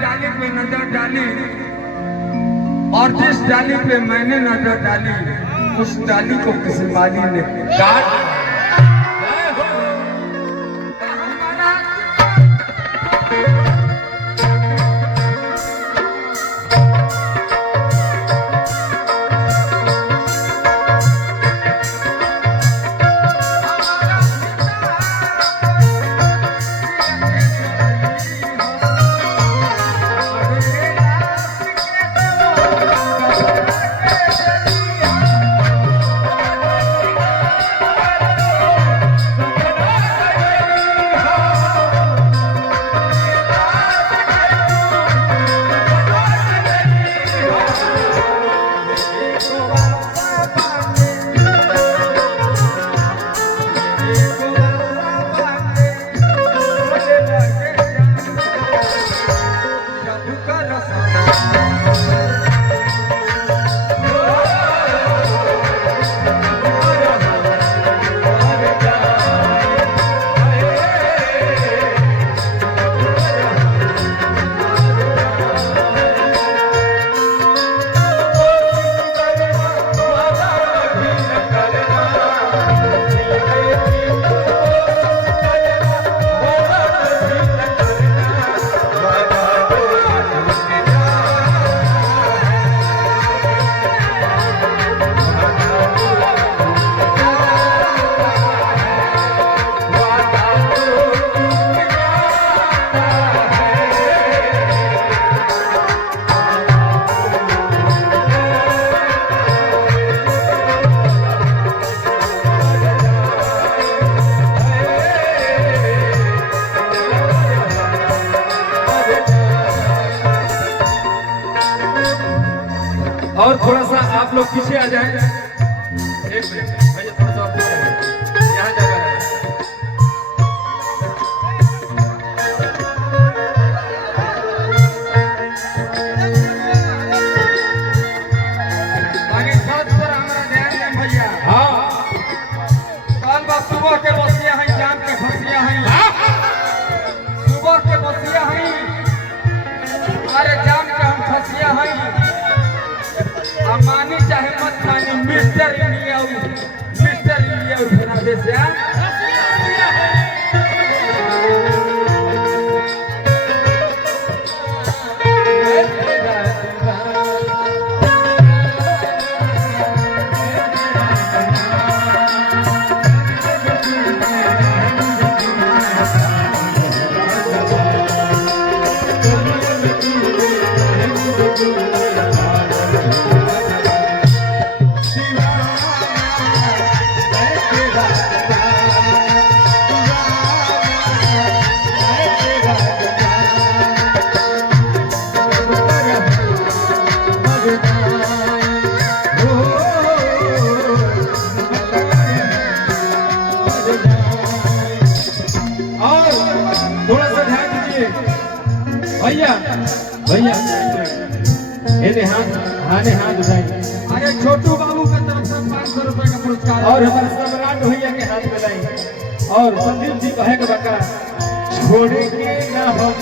डाली पे नजर डाली और जिस डाली पे मैंने नजर डाली उस डाली को किसी माली ने काट और थोड़ा सा आप लोग पीछे आ जाए। एक मिनट भैया, थोड़ा सा पीछे यहाँ जगह है। भैया हाँ, कल बात सुबह के बसिया है, शाम के फसिया है, सुबह के बसिया है, अरे जाम के हम फसिया है। मानी चाहे मत मानी, मिस्टर इंडिया बना दे से भैया भैया हाथ उठाए। अरे छोटू बाबू की तरफ से 500 रुपए का पुरस्कार और हमारे सम्राट भैया के हाथ मिलाई और संदीप जी कहे के बका छोड़े के ना हो।